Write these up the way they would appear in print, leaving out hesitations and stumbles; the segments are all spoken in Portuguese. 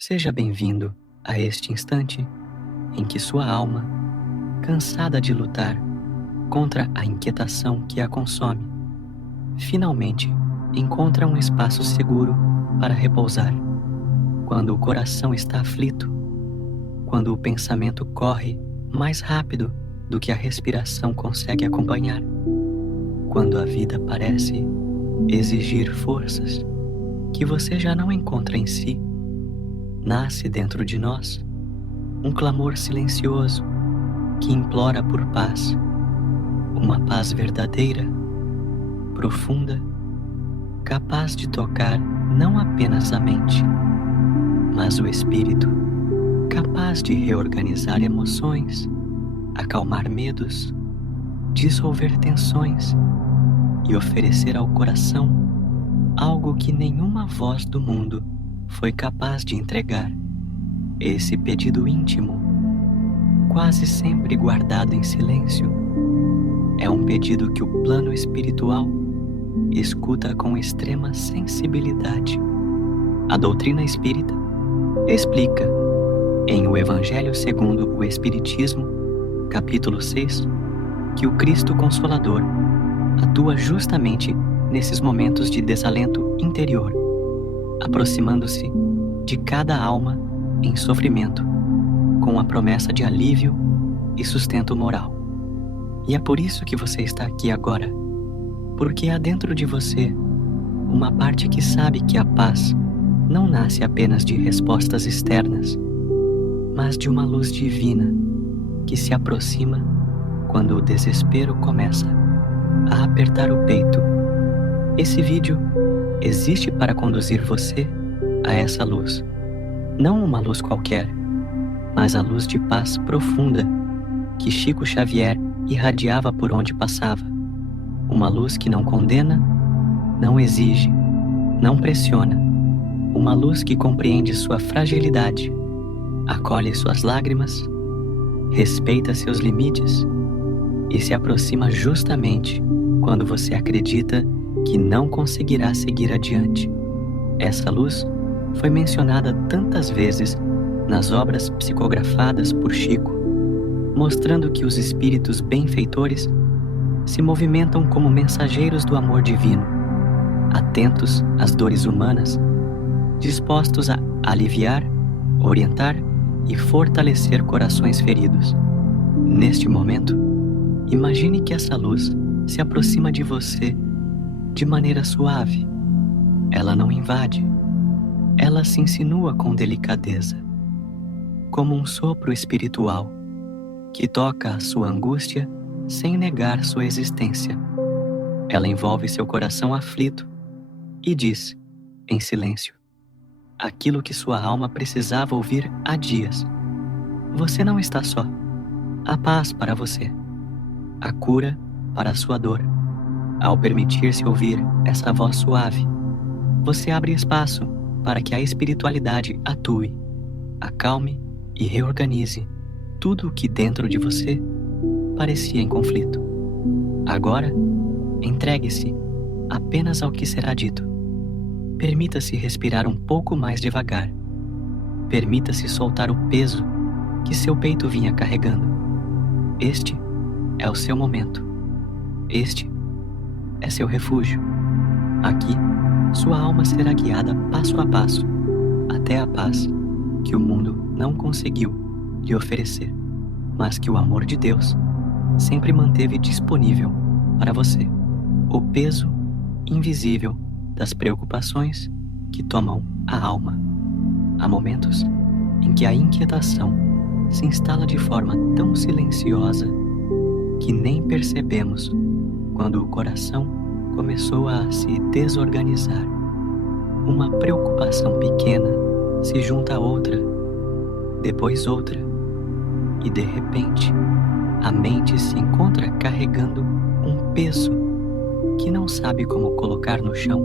Seja bem-vindo a este instante em que sua alma, cansada de lutar contra a inquietação que a consome, finalmente encontra um espaço seguro para repousar. Quando o coração está aflito, quando o pensamento corre mais rápido do que a respiração consegue acompanhar, quando a vida parece exigir forças que você já não encontra em si, nasce dentro de nós um clamor silencioso que implora por paz, uma paz verdadeira, profunda, capaz de tocar não apenas a mente, mas o espírito, capaz de reorganizar emoções, acalmar medos, dissolver tensões e oferecer ao coração algo que nenhuma voz do mundo foi capaz de entregar. Esse pedido íntimo, quase sempre guardado em silêncio, é um pedido que o plano espiritual escuta com extrema sensibilidade. A doutrina espírita explica, em O Evangelho segundo o Espiritismo, capítulo 6, que o Cristo Consolador atua justamente nesses momentos de desalento interior, aproximando-se de cada alma em sofrimento, com a promessa de alívio e sustento moral. E é por isso que você está aqui agora, porque há dentro de você uma parte que sabe que a paz não nasce apenas de respostas externas, mas de uma luz divina que se aproxima quando o desespero começa a apertar o peito. Esse vídeo existe para conduzir você a essa luz. Não uma luz qualquer, mas a luz de paz profunda que Chico Xavier irradiava por onde passava. Uma luz que não condena, não exige, não pressiona. Uma luz que compreende sua fragilidade, acolhe suas lágrimas, respeita seus limites e se aproxima justamente quando você acredita que não conseguirá seguir adiante. Essa luz foi mencionada tantas vezes nas obras psicografadas por Chico, mostrando que os espíritos benfeitores se movimentam como mensageiros do amor divino, atentos às dores humanas, dispostos a aliviar, orientar e fortalecer corações feridos. Neste momento, imagine que essa luz se aproxima de você de maneira suave. Ela não invade, ela se insinua com delicadeza, como um sopro espiritual que toca a sua angústia sem negar sua existência. Ela envolve seu coração aflito e diz, em silêncio, aquilo que sua alma precisava ouvir há dias. Você não está só. Há paz para você, a cura para a sua dor. Ao permitir-se ouvir essa voz suave, você abre espaço para que a espiritualidade atue, acalme e reorganize tudo o que dentro de você parecia em conflito. Agora, entregue-se apenas ao que será dito. Permita-se respirar um pouco mais devagar. Permita-se soltar o peso que seu peito vinha carregando. Este é o seu momento. Este é seu refúgio. Aqui, sua alma será guiada passo a passo até a paz que o mundo não conseguiu lhe oferecer, mas que o amor de Deus sempre manteve disponível para você. O peso invisível das preocupações que tomam a alma. Há momentos em que a inquietação se instala de forma tão silenciosa que nem percebemos quando o coração começou a se desorganizar. Uma preocupação pequena se junta a outra, depois outra, e de repente a mente se encontra carregando um peso que não sabe como colocar no chão.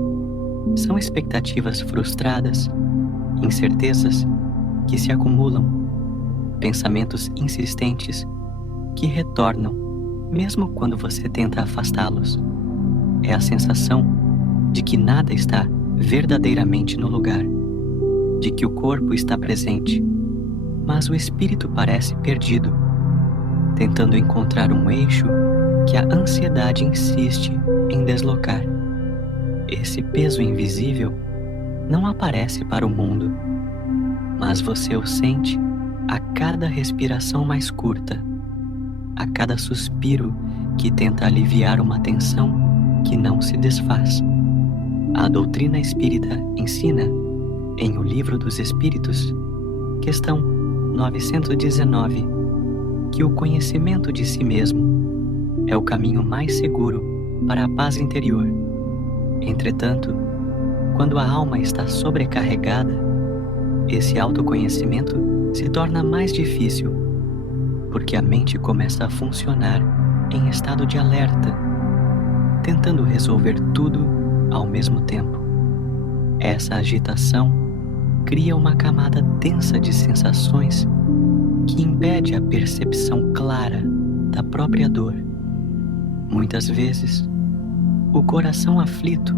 São expectativas frustradas, incertezas que se acumulam, pensamentos insistentes que retornam mesmo quando você tenta afastá-los. É a sensação de que nada está verdadeiramente no lugar, de que o corpo está presente, mas o espírito parece perdido, tentando encontrar um eixo que a ansiedade insiste em deslocar. Esse peso invisível não aparece para o mundo, mas você o sente a cada respiração mais curta, a cada suspiro que tenta aliviar uma tensão que não se desfaz. A doutrina espírita ensina, em O Livro dos Espíritos, questão 919, que o conhecimento de si mesmo é o caminho mais seguro para a paz interior. Entretanto, quando a alma está sobrecarregada, esse autoconhecimento se torna mais difícil, porque a mente começa a funcionar em estado de alerta, tentando resolver tudo ao mesmo tempo. Essa agitação cria uma camada densa de sensações que impede a percepção clara da própria dor. Muitas vezes, o coração aflito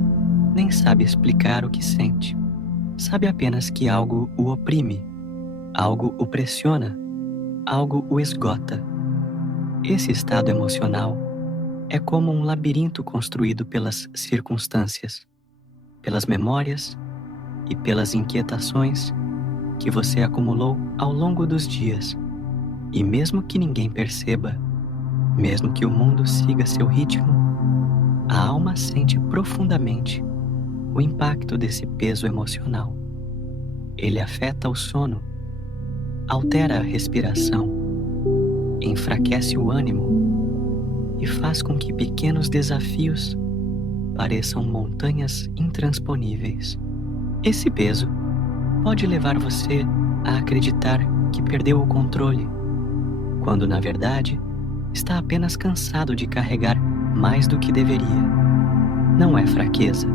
nem sabe explicar o que sente. Sabe apenas que algo o oprime, algo o pressiona, algo o esgota. Esse estado emocional é como um labirinto construído pelas circunstâncias, pelas memórias e pelas inquietações que você acumulou ao longo dos dias. E mesmo que ninguém perceba, mesmo que o mundo siga seu ritmo, a alma sente profundamente o impacto desse peso emocional. Ele afeta o sono, altera a respiração, enfraquece o ânimo e faz com que pequenos desafios pareçam montanhas intransponíveis. Esse peso pode levar você a acreditar que perdeu o controle, quando na verdade está apenas cansado de carregar mais do que deveria. Não é fraqueza,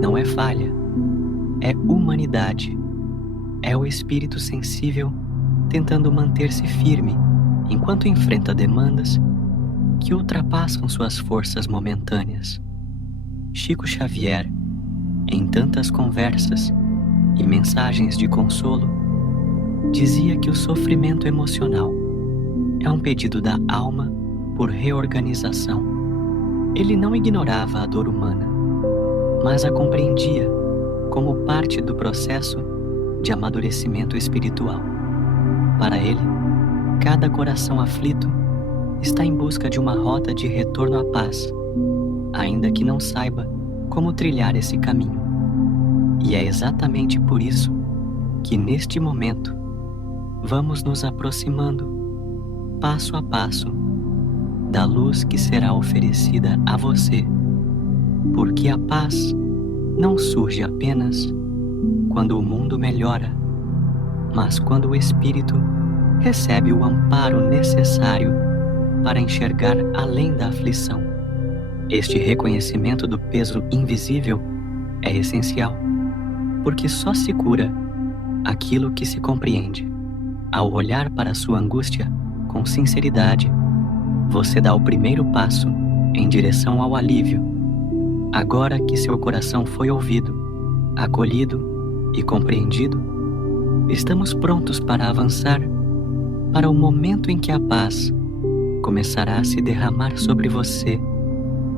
não é falha, é humanidade. É o espírito sensível tentando manter-se firme enquanto enfrenta demandas que ultrapassam suas forças momentâneas. Chico Xavier, em tantas conversas e mensagens de consolo, dizia que o sofrimento emocional é um pedido da alma por reorganização. Ele não ignorava a dor humana, mas a compreendia como parte do processo de amadurecimento espiritual. Para ele, cada coração aflito está em busca de uma rota de retorno à paz, ainda que não saiba como trilhar esse caminho. E é exatamente por isso que neste momento vamos nos aproximando, passo a passo, da luz que será oferecida a você, porque a paz não surge apenas quando o mundo melhora, mas quando o espírito recebe o amparo necessário para enxergar além da aflição. Este reconhecimento do peso invisível é essencial, porque só se cura aquilo que se compreende. Ao olhar para a sua angústia com sinceridade, você dá o primeiro passo em direção ao alívio. Agora que seu coração foi ouvido, acolhido e compreendido, estamos prontos para avançar para o momento em que a paz começará a se derramar sobre você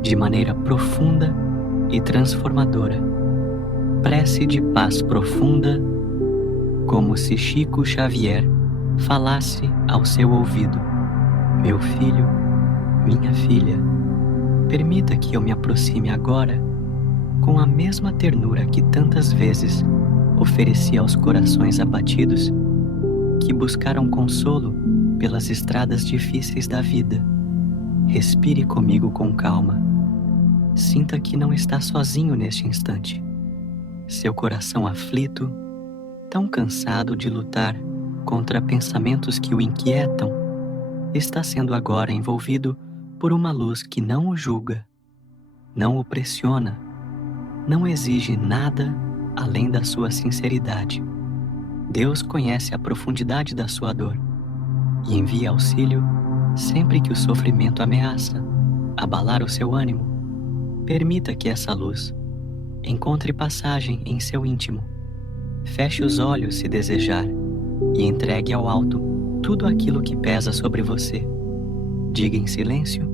de maneira profunda e transformadora. Prece de paz profunda, como se Chico Xavier falasse ao seu ouvido: meu filho, minha filha, permita que eu me aproxime agora com a mesma ternura que tantas vezes ofereci aos corações abatidos que buscaram consolo pelas estradas difíceis da vida. Respire comigo com calma. Sinta que não está sozinho neste instante. Seu coração aflito, tão cansado de lutar contra pensamentos que o inquietam, está sendo agora envolvido por uma luz que não o julga, não o pressiona, não exige nada além da sua sinceridade. Deus conhece a profundidade da sua dor e envia auxílio sempre que o sofrimento ameaça abalar o seu ânimo. Permita que essa luz encontre passagem em seu íntimo Feche os olhos se desejar e entregue ao alto tudo aquilo que pesa sobre você. Diga em silêncio,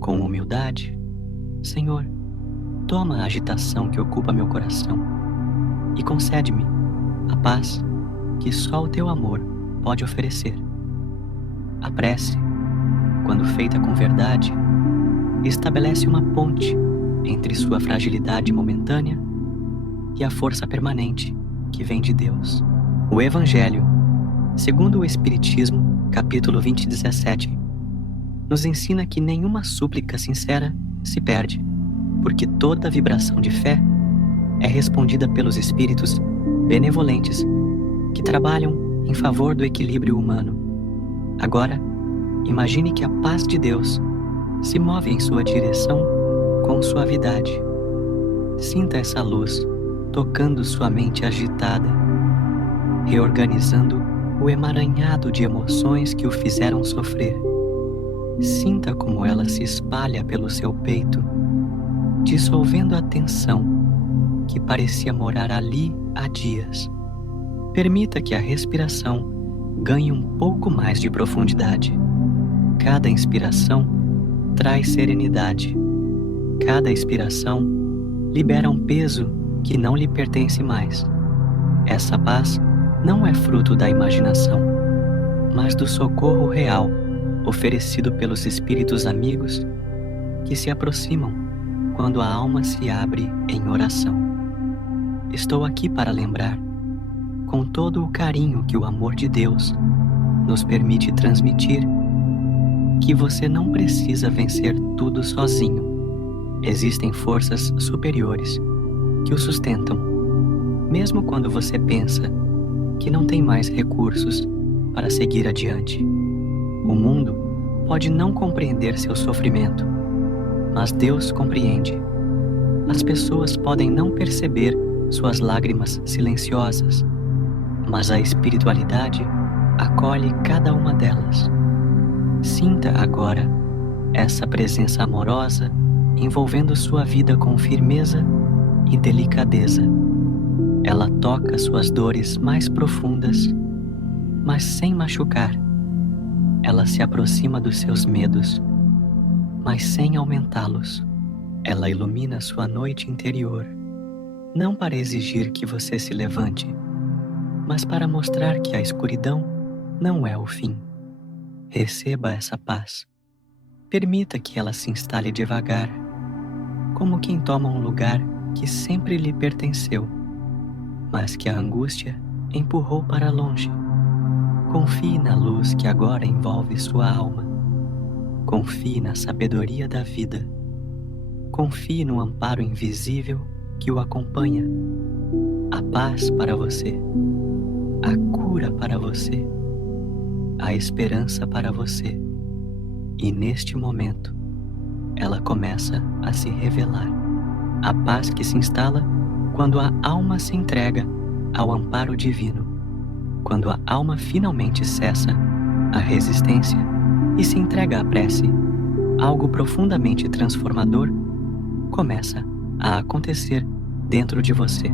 com humildade: Senhor, toma a agitação que ocupa meu coração e concede-me a paz que só o teu amor pode oferecer. A prece, quando feita com verdade, estabelece uma ponte entre sua fragilidade momentânea e a força permanente que vem de Deus. O Evangelho, segundo o Espiritismo, capítulo 20, 17, nos ensina que nenhuma súplica sincera se perde, porque toda vibração de fé é respondida pelos espíritos benevolentes que trabalham em favor do equilíbrio humano. Agora, imagine que a paz de Deus se move em sua direção com suavidade. Sinta essa luz tocando sua mente agitada, reorganizando o emaranhado de emoções que o fizeram sofrer. Sinta como ela se espalha pelo seu peito, dissolvendo a tensão que parecia morar ali há dias. Permita que a respiração ganhe um pouco mais de profundidade. Cada inspiração traz serenidade. Cada expiração libera um peso que não lhe pertence mais. Essa paz não é fruto da imaginação, mas do socorro real oferecido pelos espíritos amigos que se aproximam quando a alma se abre em oração. Estou aqui para lembrar, com todo o carinho que o amor de Deus nos permite transmitir, que você não precisa vencer tudo sozinho. Existem forças superiores que o sustentam, mesmo quando você pensa que não tem mais recursos para seguir adiante. O mundo pode não compreender seu sofrimento, mas Deus compreende. As pessoas podem não perceber suas lágrimas silenciosas, mas a espiritualidade acolhe cada uma delas. Sinta agora essa presença amorosa envolvendo sua vida com firmeza e delicadeza. Ela toca suas dores mais profundas, mas sem machucar. Ela se aproxima dos seus medos, mas sem aumentá-los. Ela ilumina sua noite interior, não para exigir que você se levante, mas para mostrar que a escuridão não é o fim. Receba essa paz. Permita que ela se instale devagar, como quem toma um lugar que sempre lhe pertenceu, mas que a angústia empurrou para longe. Confie na luz que agora envolve sua alma. Confie na sabedoria da vida. Confie no amparo invisível que o acompanha. A paz para você, a cura para você, a esperança para você. E neste momento, ela começa a se revelar. A paz que se instala quando a alma se entrega ao amparo divino. Quando a alma finalmente cessa a resistência e se entrega à prece, algo profundamente transformador começa a acontecer dentro de você.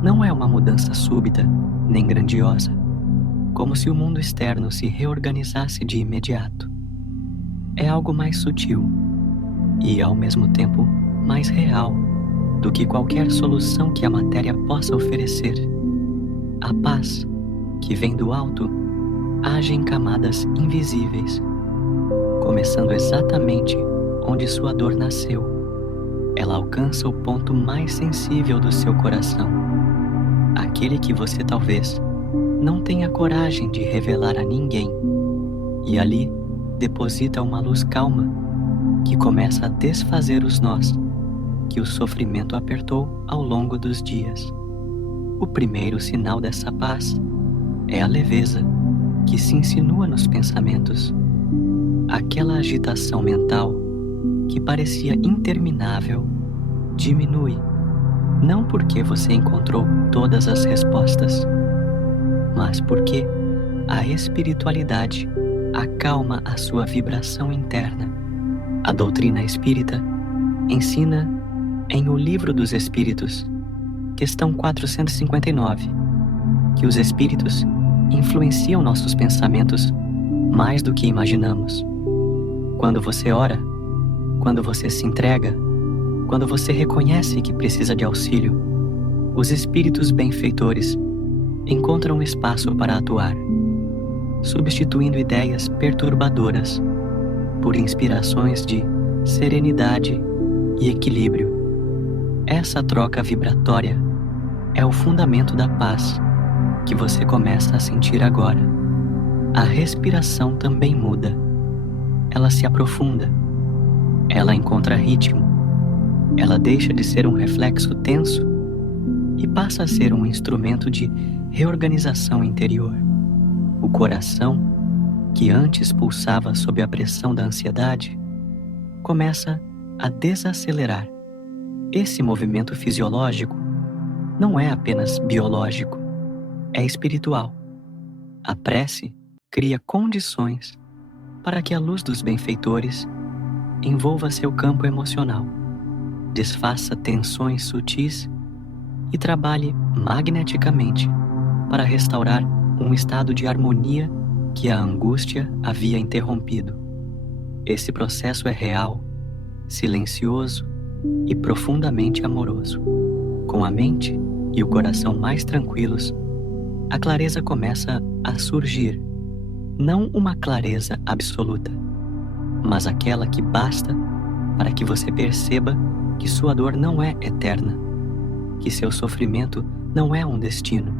Não é uma mudança súbita nem grandiosa, como se o mundo externo se reorganizasse de imediato. É algo mais sutil e, ao mesmo tempo, mais real do que qualquer solução que a matéria possa oferecer. A paz, que vem do alto, age em camadas invisíveis, começando exatamente onde sua dor nasceu. Ela alcança o ponto mais sensível do seu coração, aquele que você talvez não tenha coragem de revelar a ninguém, e ali deposita uma luz calma que começa a desfazer os nós que o sofrimento apertou ao longo dos dias. O primeiro sinal dessa paz é a leveza que se insinua nos pensamentos. Aquela agitação mental que parecia interminável diminui, não porque você encontrou todas as respostas, mas porque a espiritualidade acalma a sua vibração interna. A doutrina espírita ensina em O Livro dos Espíritos questão 459, que os espíritos influenciam nossos pensamentos mais do que imaginamos. Quando você ora, quando você se entrega, quando você reconhece que precisa de auxílio, os espíritos benfeitores encontram espaço para atuar, substituindo ideias perturbadoras por inspirações de serenidade e equilíbrio. Essa troca vibratória é o fundamento da paz que você começa a sentir agora. A respiração também muda. Ela se aprofunda. Ela encontra ritmo. Ela deixa de ser um reflexo tenso e passa a ser um instrumento de reorganização interior. O coração, que antes pulsava sob a pressão da ansiedade, começa a desacelerar. Esse movimento fisiológico não é apenas biológico, é espiritual. A prece cria condições para que a luz dos benfeitores envolva seu campo emocional, desfaça tensões sutis e trabalhe magneticamente para restaurar um estado de harmonia que a angústia havia interrompido. Esse processo é real, silencioso e profundamente amoroso. Com a mente e o coração mais tranquilos, a clareza começa a surgir. Não uma clareza absoluta, mas aquela que basta para que você perceba que sua dor não é eterna, que seu sofrimento não é um destino,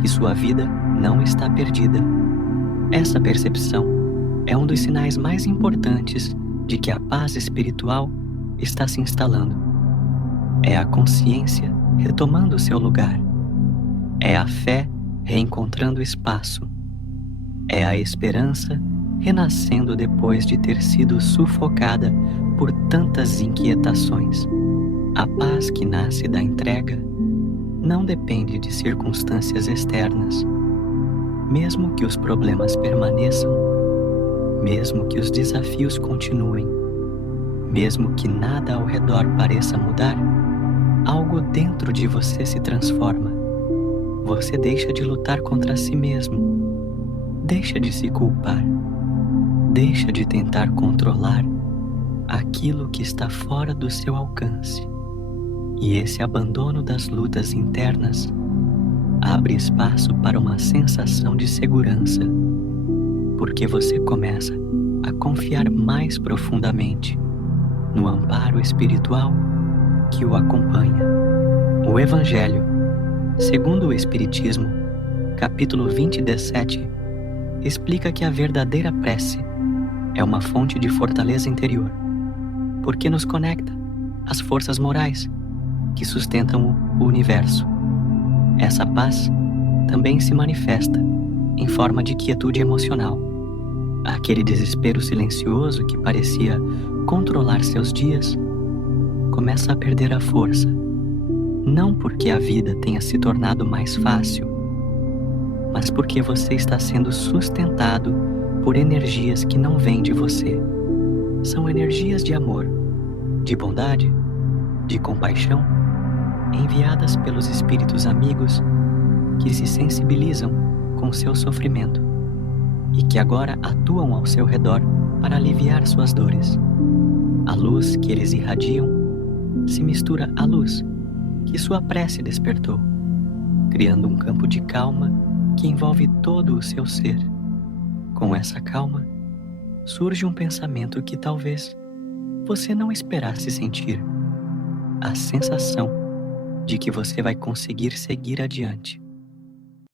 que sua vida não está perdida. Essa percepção é um dos sinais mais importantes de que a paz espiritual está se instalando. É a consciência retomando seu lugar. É a fé reencontrando espaço. É a esperança renascendo depois de ter sido sufocada por tantas inquietações. A paz que nasce da entrega não depende de circunstâncias externas. Mesmo que os problemas permaneçam, mesmo que os desafios continuem, mesmo que nada ao redor pareça mudar, algo dentro de você se transforma. Você deixa de lutar contra si mesmo. Deixa de se culpar. Deixa de tentar controlar aquilo que está fora do seu alcance. E esse abandono das lutas internas abre espaço para uma sensação de segurança, porque você começa a confiar mais profundamente no amparo espiritual que o acompanha. O Evangelho, segundo o Espiritismo, capítulo 20:17, explica que a verdadeira prece é uma fonte de fortaleza interior, porque nos conecta às forças morais que sustentam o universo. Essa paz também se manifesta em forma de quietude emocional. Aquele desespero silencioso que parecia controlar seus dias começa a perder a força, não porque a vida tenha se tornado mais fácil, mas porque você está sendo sustentado por energias que não vêm de você. São energias de amor, de bondade, de compaixão, enviadas pelos espíritos amigos que se sensibilizam com seu sofrimento e que agora atuam ao seu redor para aliviar suas dores. A luz que eles irradiam se mistura à luz que sua prece despertou, criando um campo de calma que envolve todo o seu ser. Com essa calma, surge um pensamento que talvez você não esperasse sentir: a sensação de que você vai conseguir seguir adiante.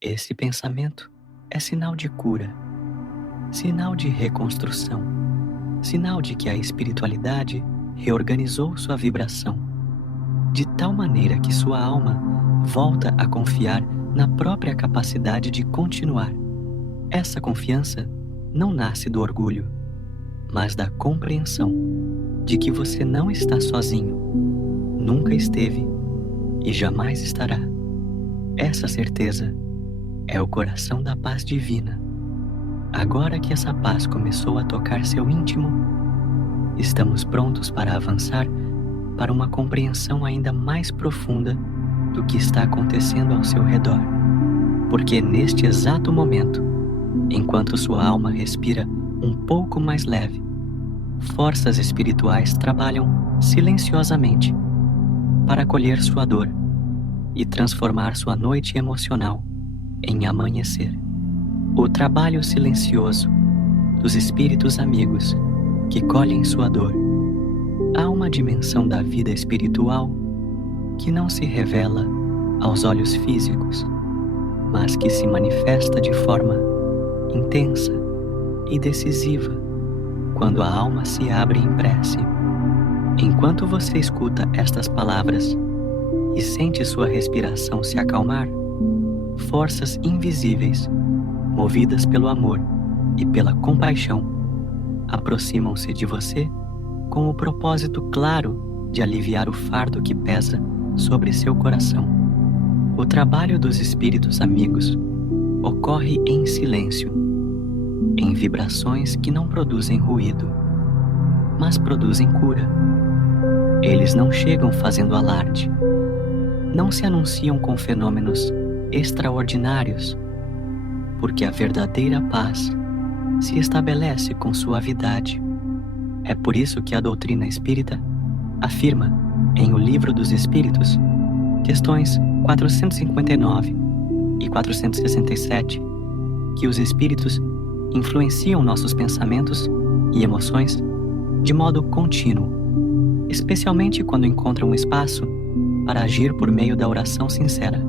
Esse pensamento é sinal de cura, sinal de reconstrução, sinal de que a espiritualidade reorganizou sua vibração, de tal maneira que sua alma volta a confiar na própria capacidade de continuar. Essa confiança não nasce do orgulho, mas da compreensão de que você não está sozinho, nunca esteve e jamais estará. Essa certeza é o coração da paz divina. Agora que essa paz começou a tocar seu íntimo, estamos prontos para avançar para uma compreensão ainda mais profunda do que está acontecendo ao seu redor, porque neste exato momento, enquanto sua alma respira um pouco mais leve, forças espirituais trabalham silenciosamente para acolher sua dor e transformar sua noite emocional em amanhecer. O trabalho silencioso dos espíritos amigos que colhem sua dor. Há uma dimensão da vida espiritual que não se revela aos olhos físicos, mas que se manifesta de forma intensa e decisiva quando a alma se abre em prece. Enquanto você escuta estas palavras e sente sua respiração se acalmar, forças invisíveis, movidas pelo amor e pela compaixão, aproximam-se de você com o propósito claro de aliviar o fardo que pesa sobre seu coração. O trabalho dos espíritos amigos ocorre em silêncio, em vibrações que não produzem ruído, mas produzem cura. Eles não chegam fazendo alarde, não se anunciam com fenômenos extraordinários, porque a verdadeira paz se estabelece com suavidade. É por isso que a doutrina espírita afirma em O Livro dos Espíritos, questões 459 e 467, que os espíritos influenciam nossos pensamentos e emoções de modo contínuo, especialmente quando encontram um espaço para agir por meio da oração sincera.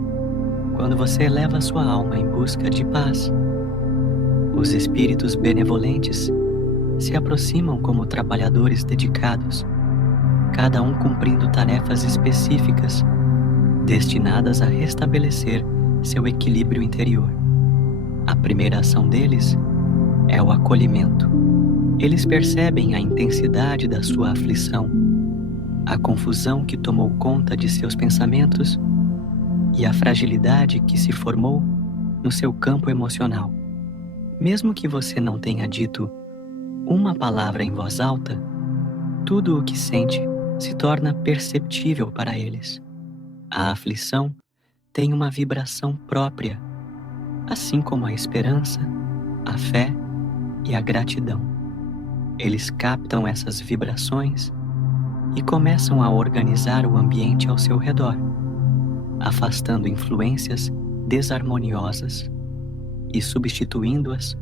Quando você eleva sua alma em busca de paz, os espíritos benevolentes se aproximam como trabalhadores dedicados, cada um cumprindo tarefas específicas destinadas a restabelecer seu equilíbrio interior. A primeira ação deles é o acolhimento. Eles percebem a intensidade da sua aflição, a confusão que tomou conta de seus pensamentos e a fragilidade que se formou no seu campo emocional. Mesmo que você não tenha dito uma palavra em voz alta, tudo o que sente se torna perceptível para eles. A aflição tem uma vibração própria, assim como a esperança, a fé e a gratidão. Eles captam essas vibrações e começam a organizar o ambiente ao seu redor, afastando influências desarmoniosas e substituindo-as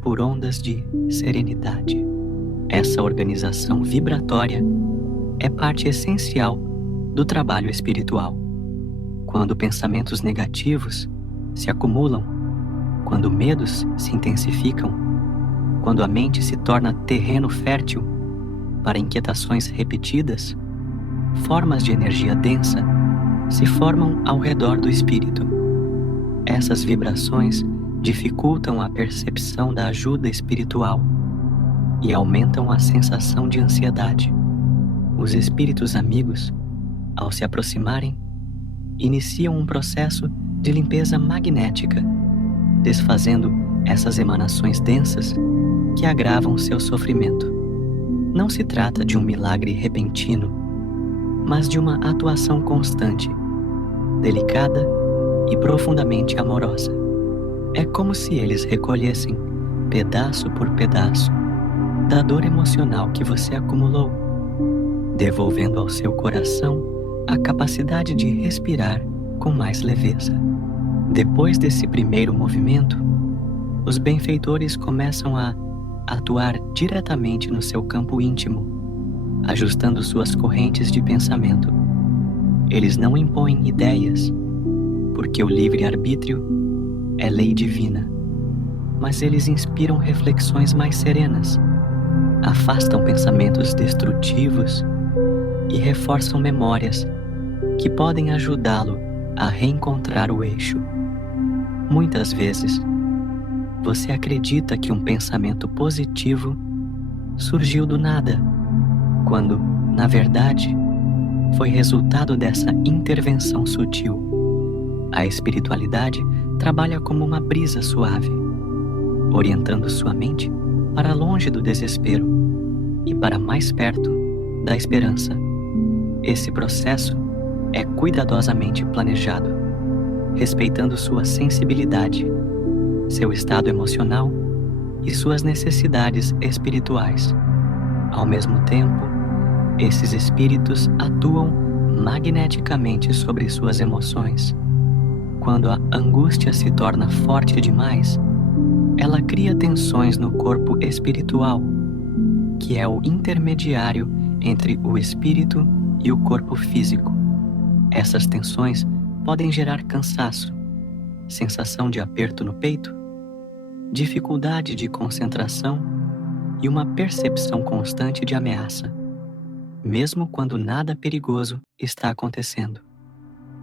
por ondas de serenidade. Essa organização vibratória é parte essencial do trabalho espiritual. Quando pensamentos negativos se acumulam, quando medos se intensificam, quando a mente se torna terreno fértil para inquietações repetidas, formas de energia densa se formam ao redor do espírito. Essas vibrações dificultam a percepção da ajuda espiritual e aumentam a sensação de ansiedade. Os espíritos amigos, ao se aproximarem, iniciam um processo de limpeza magnética, desfazendo essas emanações densas que agravam seu sofrimento. Não se trata de um milagre repentino, mas de uma atuação constante, delicada e profundamente amorosa. É como se eles recolhessem, pedaço por pedaço, da dor emocional que você acumulou, devolvendo ao seu coração a capacidade de respirar com mais leveza. Depois desse primeiro movimento, os benfeitores começam a atuar diretamente no seu campo íntimo, ajustando suas correntes de pensamento. Eles não impõem ideias, porque o livre-arbítrio é lei divina, mas eles inspiram reflexões mais serenas, afastam pensamentos destrutivos e reforçam memórias que podem ajudá-lo a reencontrar o eixo. Muitas vezes, você acredita que um pensamento positivo surgiu do nada, quando, na verdade, foi resultado dessa intervenção sutil. A espiritualidade trabalha como uma brisa suave, orientando sua mente para longe do desespero e para mais perto da esperança. Esse processo é cuidadosamente planejado, respeitando sua sensibilidade, seu estado emocional e suas necessidades espirituais. Ao mesmo tempo, esses espíritos atuam magneticamente sobre suas emoções. Quando a angústia se torna forte demais, ela cria tensões no corpo espiritual, que é o intermediário entre o espírito e o corpo físico. Essas tensões podem gerar cansaço, sensação de aperto no peito, dificuldade de concentração e uma percepção constante de ameaça, mesmo quando nada perigoso está acontecendo.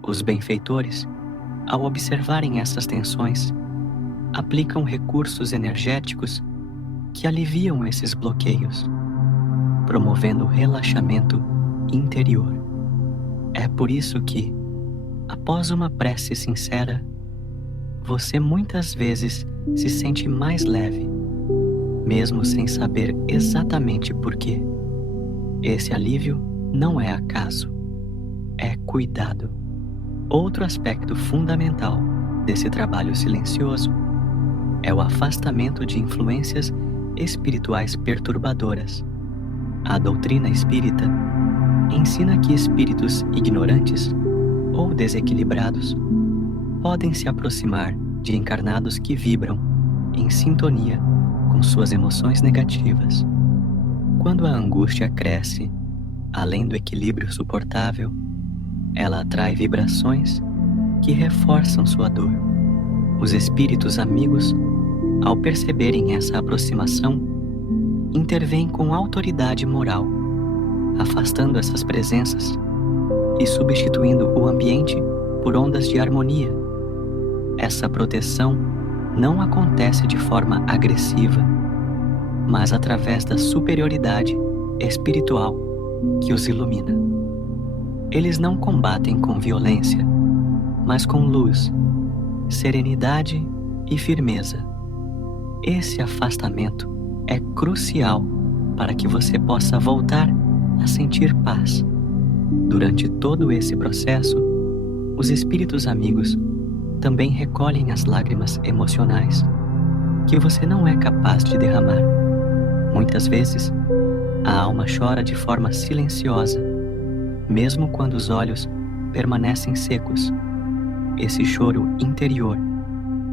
Os benfeitores, ao observarem essas tensões, aplicam recursos energéticos que aliviam esses bloqueios, promovendo relaxamento interior. É por isso que, após uma prece sincera, você muitas vezes se sente mais leve, mesmo sem saber exatamente por quê. Esse alívio não é acaso, é cuidado. Outro aspecto fundamental desse trabalho silencioso é o afastamento de influências espirituais perturbadoras. A doutrina espírita ensina que espíritos ignorantes ou desequilibrados podem se aproximar de encarnados que vibram em sintonia com suas emoções negativas. Quando a angústia cresce, além do equilíbrio suportável, ela atrai vibrações que reforçam sua dor. Os espíritos amigos, ao perceberem essa aproximação, intervêm com autoridade moral, afastando essas presenças e substituindo o ambiente por ondas de harmonia. Essa proteção não acontece de forma agressiva, mas através da superioridade espiritual que os ilumina. Eles não combatem com violência, mas com luz, serenidade e firmeza. Esse afastamento é crucial para que você possa voltar a sentir paz. Durante todo esse processo, os espíritos amigos também recolhem as lágrimas emocionais que você não é capaz de derramar. Muitas vezes, a alma chora de forma silenciosa, mesmo quando os olhos permanecem secos. Esse choro interior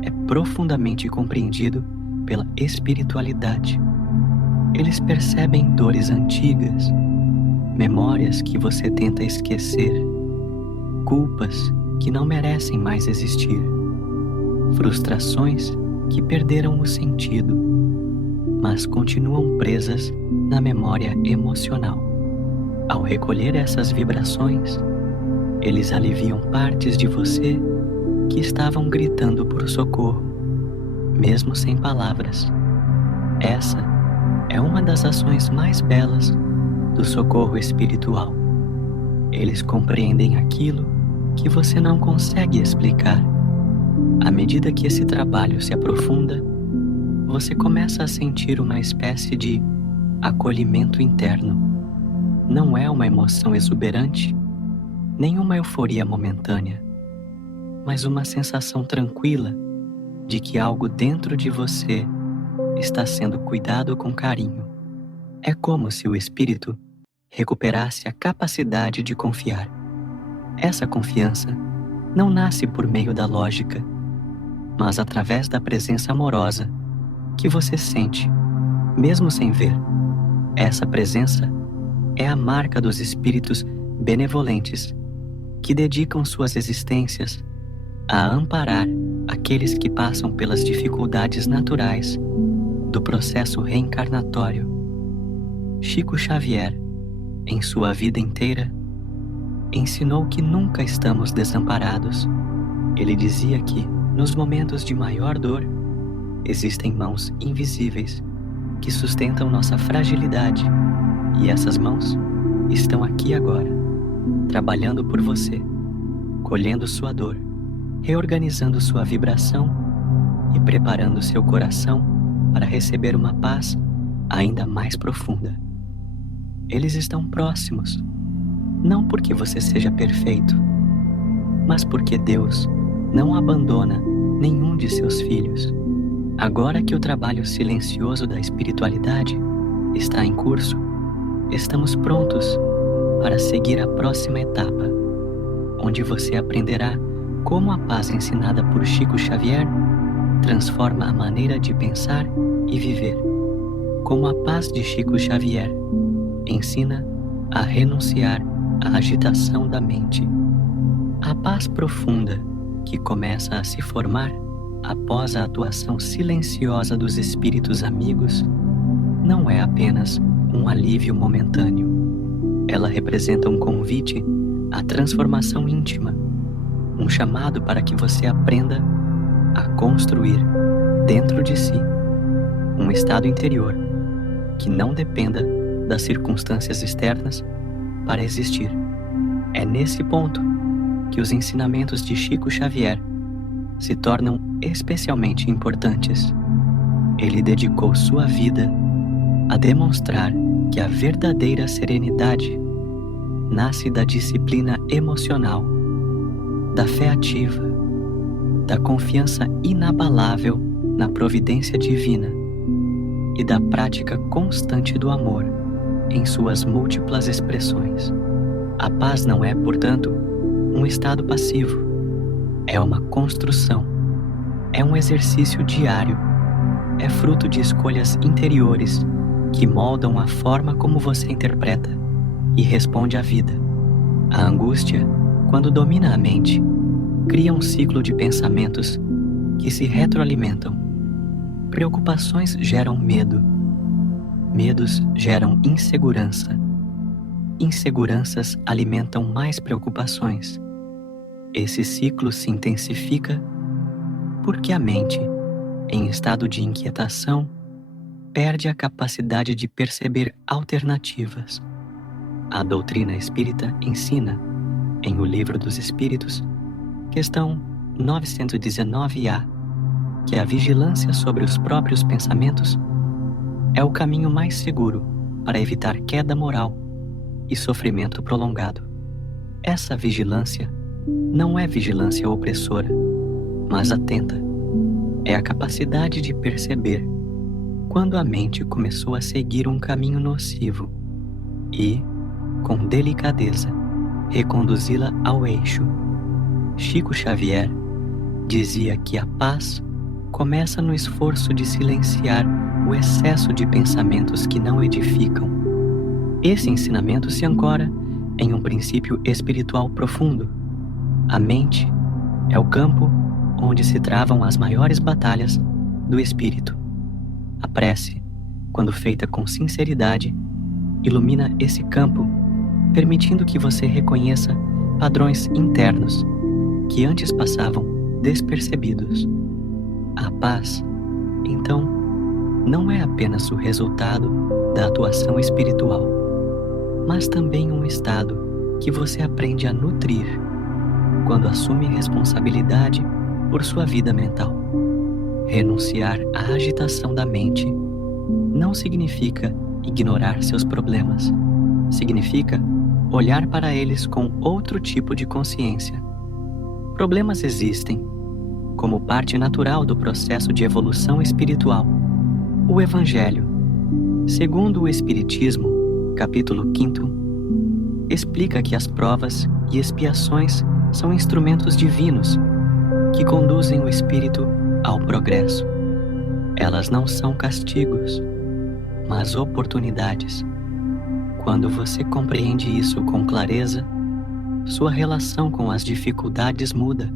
é profundamente compreendido pela espiritualidade. Eles percebem dores antigas, memórias que você tenta esquecer, culpas que não merecem mais existir, frustrações que perderam o sentido, mas continuam presas na memória emocional. Ao recolher essas vibrações, eles aliviam partes de você que estavam gritando por socorro, mesmo sem palavras. Essa é uma das ações mais belas do socorro espiritual. Eles compreendem aquilo que você não consegue explicar. À medida que esse trabalho se aprofunda, você começa a sentir uma espécie de acolhimento interno. Não é uma emoção exuberante, nem uma euforia momentânea, mas uma sensação tranquila de que algo dentro de você está sendo cuidado com carinho. É como se o espírito recuperasse a capacidade de confiar. Essa confiança não nasce por meio da lógica, mas através da presença amorosa que você sente, mesmo sem ver. Essa presença é a marca dos espíritos benevolentes que dedicam suas existências a amparar aqueles que passam pelas dificuldades naturais do processo reencarnatório. Chico Xavier, em sua vida inteira, ensinou que nunca estamos desamparados. Ele dizia que, nos momentos de maior dor, existem mãos invisíveis que sustentam nossa fragilidade, e essas mãos estão aqui agora, trabalhando por você, colhendo sua dor, reorganizando sua vibração e preparando seu coração para receber uma paz ainda mais profunda. Eles estão próximos, não porque você seja perfeito, mas porque Deus não abandona nenhum de seus filhos. Agora que o trabalho silencioso da espiritualidade está em curso, estamos prontos para seguir a próxima etapa, onde você aprenderá como a paz ensinada por Chico Xavier transforma a maneira de pensar e viver. Como a paz de Chico Xavier ensina a renunciar à agitação da mente. A paz profunda que começa a se formar após a atuação silenciosa dos espíritos amigos não é apenas um alívio momentâneo. Ela representa um convite à transformação íntima, um chamado para que você aprenda a construir dentro de si um estado interior que não dependa das circunstâncias externas para existir. É nesse ponto que os ensinamentos de Chico Xavier se tornam especialmente importantes. Ele dedicou sua vida a demonstrar que a verdadeira serenidade nasce da disciplina emocional, da fé ativa, da confiança inabalável na providência divina e da prática constante do amor em suas múltiplas expressões. A paz não é, portanto, um estado passivo. É uma construção, é um exercício diário, é fruto de escolhas interiores que moldam a forma como você interpreta e responde à vida. A angústia, quando domina a mente, cria um ciclo de pensamentos que se retroalimentam. Preocupações geram medo, medos geram insegurança, inseguranças alimentam mais preocupações. Esse ciclo se intensifica porque a mente, em estado de inquietação, perde a capacidade de perceber alternativas. A doutrina espírita ensina, em O Livro dos Espíritos, questão 919A, que a vigilância sobre os próprios pensamentos é o caminho mais seguro para evitar queda moral e sofrimento prolongado. Essa vigilância não é vigilância opressora, mas atenta. É a capacidade de perceber quando a mente começou a seguir um caminho nocivo e, com delicadeza, reconduzi-la ao eixo. Chico Xavier dizia que a paz começa no esforço de silenciar o excesso de pensamentos que não edificam. Esse ensinamento se ancora em um princípio espiritual profundo. A mente é o campo onde se travam as maiores batalhas do espírito. A prece, quando feita com sinceridade, ilumina esse campo, permitindo que você reconheça padrões internos que antes passavam despercebidos. A paz, então, não é apenas o resultado da atuação espiritual, mas também um estado que você aprende a nutrir quando assume responsabilidade por sua vida mental. Renunciar à agitação da mente não significa ignorar seus problemas. Significa olhar para eles com outro tipo de consciência. Problemas existem como parte natural do processo de evolução espiritual. O Evangelho, segundo o Espiritismo, capítulo 5, explica que as provas e expiações são instrumentos divinos que conduzem o espírito ao progresso. Elas não são castigos, mas oportunidades. Quando você compreende isso com clareza, sua relação com as dificuldades muda.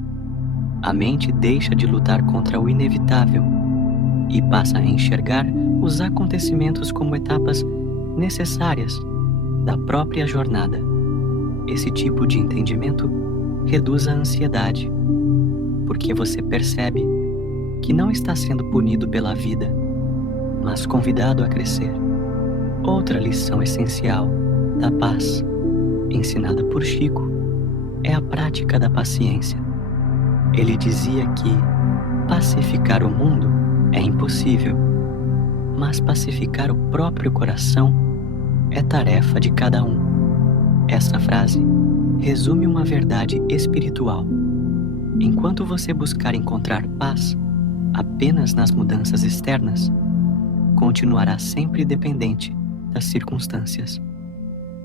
A mente deixa de lutar contra o inevitável e passa a enxergar os acontecimentos como etapas necessárias da própria jornada. Esse tipo de entendimento reduz a ansiedade, porque você percebe que não está sendo punido pela vida, mas convidado a crescer. Outra lição essencial da paz, ensinada por Chico, é a prática da paciência. Ele dizia que pacificar o mundo é impossível, mas pacificar o próprio coração é tarefa de cada um. Essa frase resume uma verdade espiritual. Enquanto você buscar encontrar paz apenas nas mudanças externas, continuará sempre dependente das circunstâncias.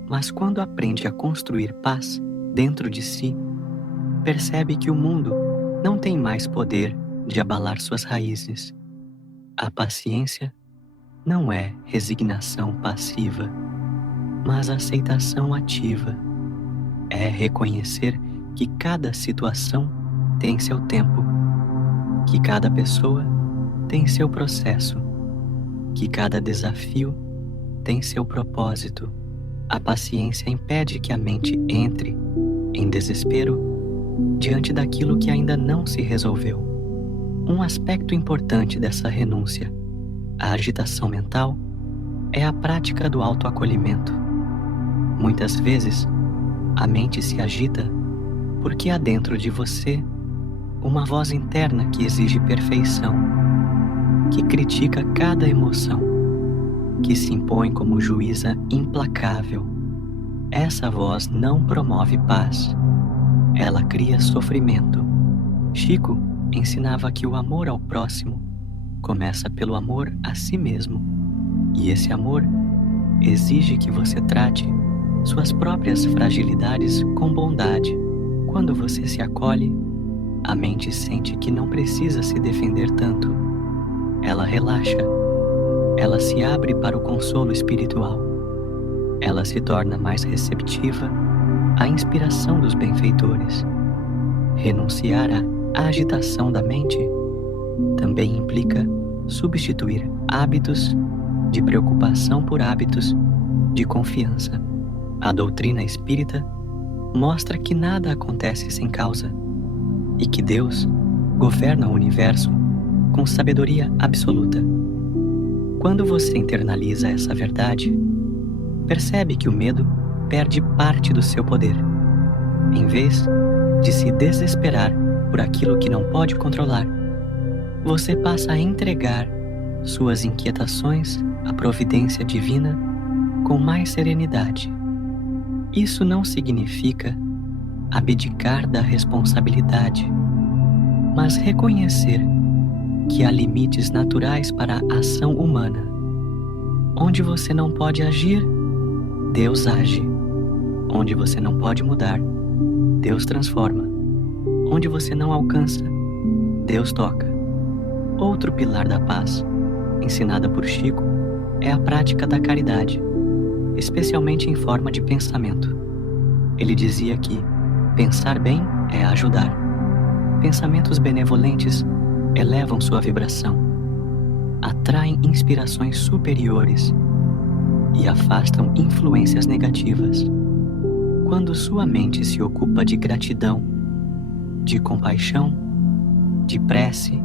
Mas quando aprende a construir paz dentro de si, percebe que o mundo não tem mais poder de abalar suas raízes. A paciência não é resignação passiva, mas aceitação ativa. É reconhecer que cada situação tem seu tempo, que cada pessoa tem seu processo, que cada desafio tem seu propósito. A paciência impede que a mente entre em desespero diante daquilo que ainda não se resolveu. Um aspecto importante dessa renúncia à agitação mental é a prática do autoacolhimento. Muitas vezes, a mente se agita porque há dentro de você uma voz interna que exige perfeição, que critica cada emoção, que se impõe como juíza implacável. Essa voz não promove paz, ela cria sofrimento. Chico ensinava que o amor ao próximo começa pelo amor a si mesmo, e esse amor exige que você trate suas próprias fragilidades com bondade. Quando você se acolhe, a mente sente que não precisa se defender tanto. Ela relaxa, ela se abre para o consolo espiritual. Ela se torna mais receptiva à inspiração dos benfeitores. Renunciar à agitação da mente também implica substituir hábitos de preocupação por hábitos de confiança. A doutrina espírita mostra que nada acontece sem causa e que Deus governa o universo com sabedoria absoluta. Quando você internaliza essa verdade, percebe que o medo perde parte do seu poder. Em vez de se desesperar por aquilo que não pode controlar, você passa a entregar suas inquietações à providência divina com mais serenidade. Isso não significa abdicar da responsabilidade, mas reconhecer que há limites naturais para a ação humana. Onde você não pode agir, Deus age. Onde você não pode mudar, Deus transforma. Onde você não alcança, Deus toca. Outro pilar da paz, ensinada por Chico, é a prática da caridade, especialmente em forma de pensamento. Ele dizia que pensar bem é ajudar. Pensamentos benevolentes elevam sua vibração, atraem inspirações superiores e afastam influências negativas. Quando sua mente se ocupa de gratidão, de compaixão, de prece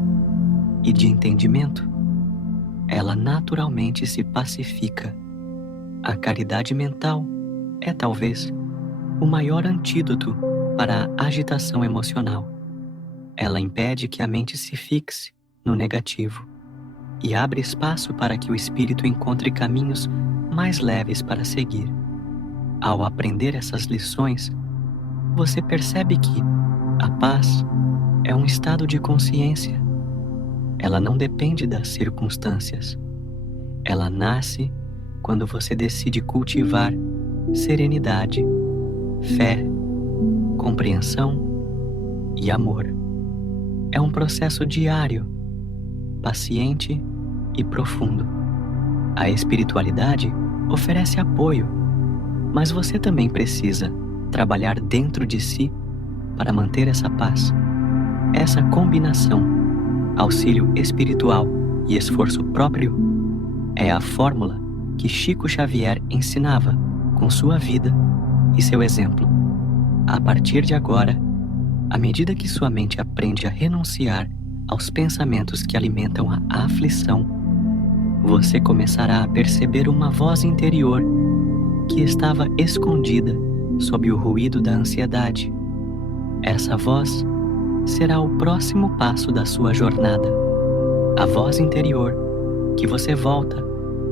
e de entendimento, ela naturalmente se pacifica. A caridade mental é talvez o maior antídoto para a agitação emocional. Ela impede que a mente se fixe no negativo e abre espaço para que o espírito encontre caminhos mais leves para seguir. Ao aprender essas lições, você percebe que a paz é um estado de consciência. Ela não depende das circunstâncias. Ela nasce quando você decide cultivar serenidade, fé, compreensão e amor. É um processo diário, paciente e profundo. A espiritualidade oferece apoio, mas você também precisa trabalhar dentro de si para manter essa paz. Essa combinação, auxílio espiritual e esforço próprio, é a fórmula que Chico Xavier ensinava com sua vida e seu exemplo. A partir de agora, à medida que sua mente aprende a renunciar aos pensamentos que alimentam a aflição, você começará a perceber uma voz interior que estava escondida sob o ruído da ansiedade. Essa voz será o próximo passo da sua jornada. A voz interior que você volta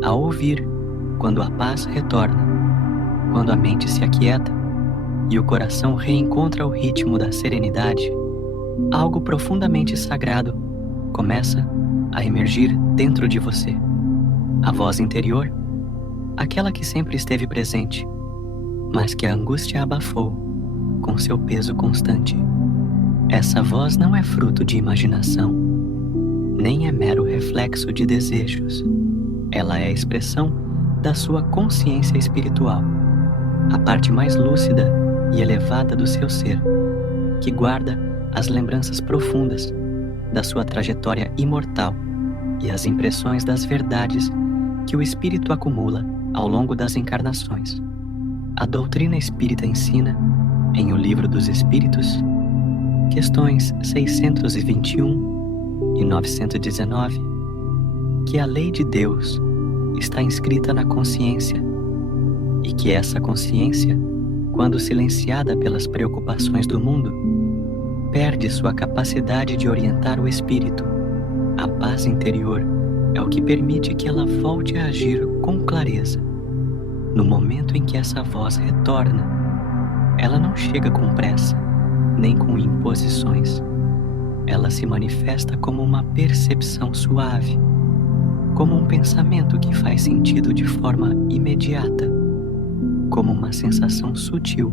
a ouvir quando a paz retorna. Quando a mente se aquieta e o coração reencontra o ritmo da serenidade, algo profundamente sagrado começa a emergir dentro de você. A voz interior, aquela que sempre esteve presente, mas que a angústia abafou com seu peso constante. Essa voz não é fruto de imaginação, nem é mero reflexo de desejos. Ela é a expressão da sua consciência espiritual, a parte mais lúcida e elevada do seu ser, que guarda as lembranças profundas da sua trajetória imortal e as impressões das verdades que o espírito acumula ao longo das encarnações. A doutrina espírita ensina, em O Livro dos Espíritos, questões 621 e 919, que a lei de Deus está inscrita na consciência e que essa consciência, quando silenciada pelas preocupações do mundo, perde sua capacidade de orientar o espírito. A paz interior é o que permite que ela volte a agir com clareza. No momento em que essa voz retorna, ela não chega com pressa, nem com imposições. Ela se manifesta como uma percepção suave, como um pensamento que faz sentido de forma imediata, como uma sensação sutil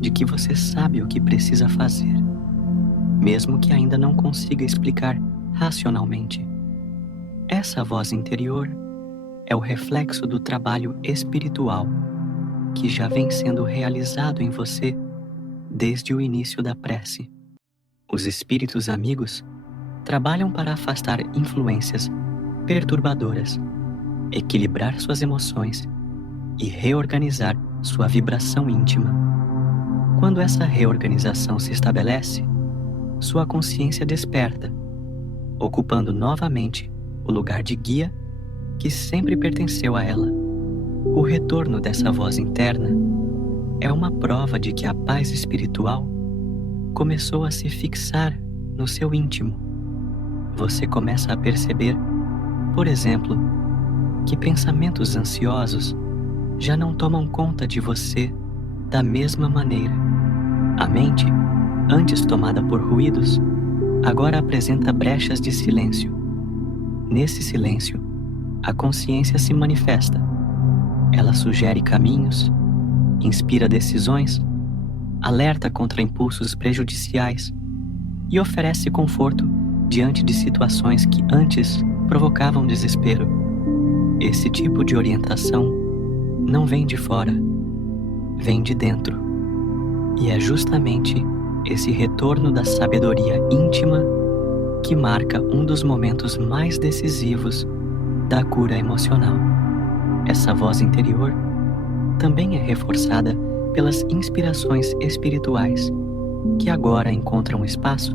de que você sabe o que precisa fazer, mesmo que ainda não consiga explicar racionalmente. Essa voz interior é o reflexo do trabalho espiritual que já vem sendo realizado em você desde o início da prece. Os espíritos amigos trabalham para afastar influências perturbadoras, equilibrar suas emoções e reorganizar sua vibração íntima. Quando essa reorganização se estabelece, sua consciência desperta, ocupando novamente o lugar de guia que sempre pertenceu a ela. O retorno dessa voz interna é uma prova de que a paz espiritual começou a se fixar no seu íntimo. Você começa a perceber, por exemplo, que pensamentos ansiosos já não tomam conta de você da mesma maneira. A mente, antes tomada por ruídos, agora apresenta brechas de silêncio. Nesse silêncio, a consciência se manifesta. Ela sugere caminhos, inspira decisões, alerta contra impulsos prejudiciais e oferece conforto diante de situações que antes provocavam desespero. Esse tipo de orientação não vem de fora, vem de dentro. E é justamente esse retorno da sabedoria íntima que marca um dos momentos mais decisivos da cura emocional. Essa voz interior também é reforçada pelas inspirações espirituais, que agora encontram espaço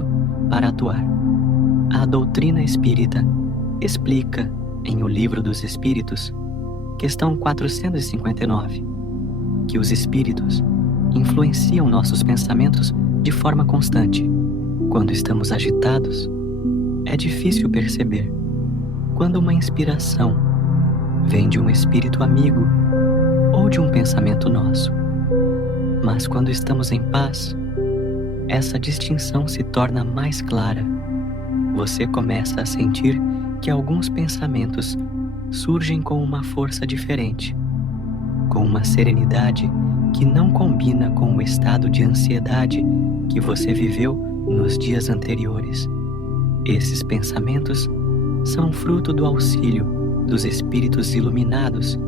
para atuar. A doutrina espírita explica, em O Livro dos Espíritos, questão 459, que os espíritos influenciam nossos pensamentos de forma constante. Quando estamos agitados, é difícil perceber quando uma inspiração vem de um espírito amigo ou de um pensamento nosso. Mas quando estamos em paz, essa distinção se torna mais clara. Você começa a sentir que alguns pensamentos surgem com uma força diferente, com uma serenidade que não combina com o estado de ansiedade que você viveu nos dias anteriores. Esses pensamentos são fruto do auxílio dos espíritos iluminados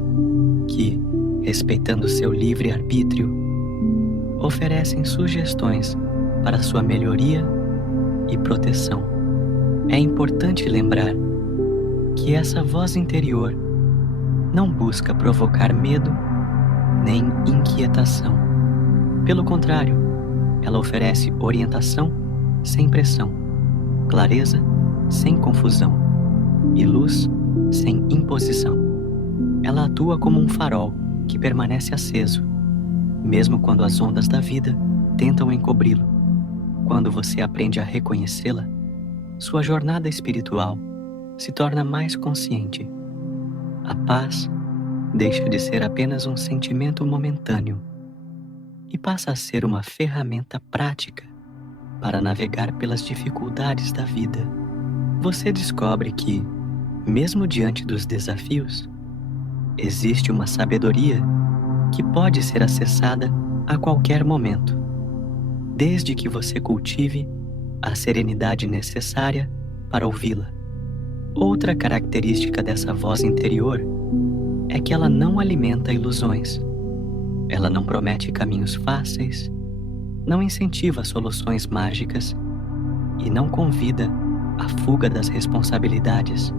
que, respeitando seu livre-arbítrio, oferecem sugestões para sua melhoria e proteção. É importante lembrar que essa voz interior não busca provocar medo nem inquietação. Pelo contrário, ela oferece orientação sem pressão, clareza sem confusão e luz sem imposição. Ela atua como um farol que permanece aceso, mesmo quando as ondas da vida tentam encobri-lo. Quando você aprende a reconhecê-la, sua jornada espiritual se torna mais consciente. A paz deixa de ser apenas um sentimento momentâneo e passa a ser uma ferramenta prática para navegar pelas dificuldades da vida. Você descobre que, mesmo diante dos desafios, existe uma sabedoria que pode ser acessada a qualquer momento, desde que você cultive a serenidade necessária para ouvi-la. Outra característica dessa voz interior é que ela não alimenta ilusões. Ela não promete caminhos fáceis, não incentiva soluções mágicas e não convida à fuga das responsabilidades.